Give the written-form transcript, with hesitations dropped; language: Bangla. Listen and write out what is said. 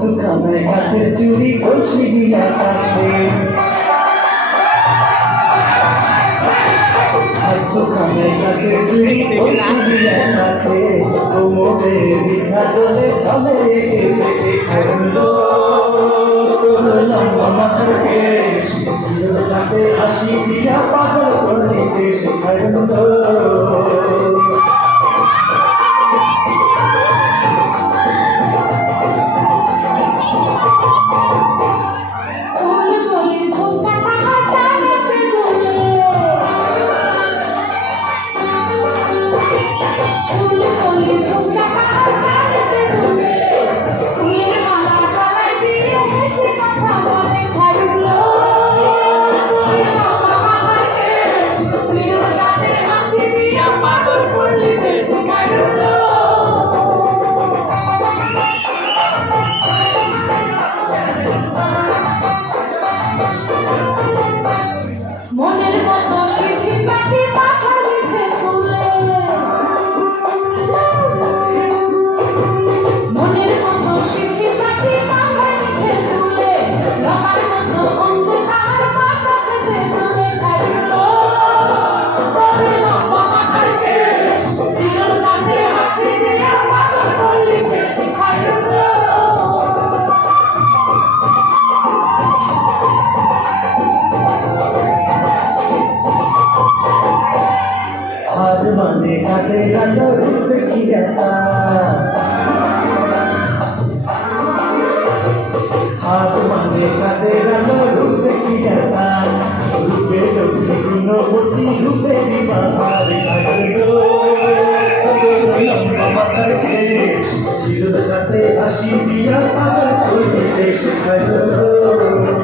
দুখানায় কাঠের চুরি কলসি দিয়া কাঠে দুখানায় কাঠের চুরি কলসি দিয়া কাঠে কোমরে বিছা দলে চলে খাইলো তোর লম্বা মাথার কেশ চিরটাতে হাসি দিয়া পাগল করিতে শেখাইলো মনের মতো সিদ্ধি পাখি পাখা দিছে ফুলে মনের মতো সিদ্ধি পাখি পাখা দিছে ফুলে রঙার মতো অন্ধকার বাতাসে দূরে খাইলো তোর লম্বা মাথার কেশ চিরল দাঁতে হাসি দিয়া পাগল করলি বেশি খাইলো हाथ माने काटे गालो रूप की रहता हाथ माने काटे गालो रूप की रहता रूपे लोकी गुनो होती रूपे भी बाहर काटो लंबा माथार केश चिरल काटे आशी दिया पागल कोई देश करो